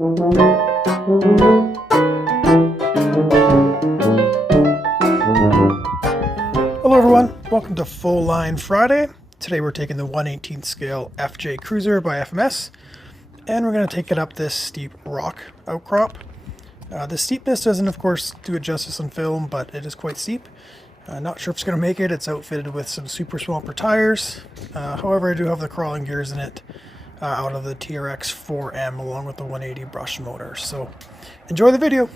Hello everyone, welcome to Full Line Friday. Today we're taking the 1/18 scale FJ Cruiser by FMS, and we're going to take it up this steep rock outcrop. The steepness doesn't of course do it justice on film, but it is quite steep. Not sure if it's going to make it. It's outfitted with some super swamper tires. However, I do have the crawling gears in it out of the TRX 4M along with the 180 brush motor. So enjoy the video.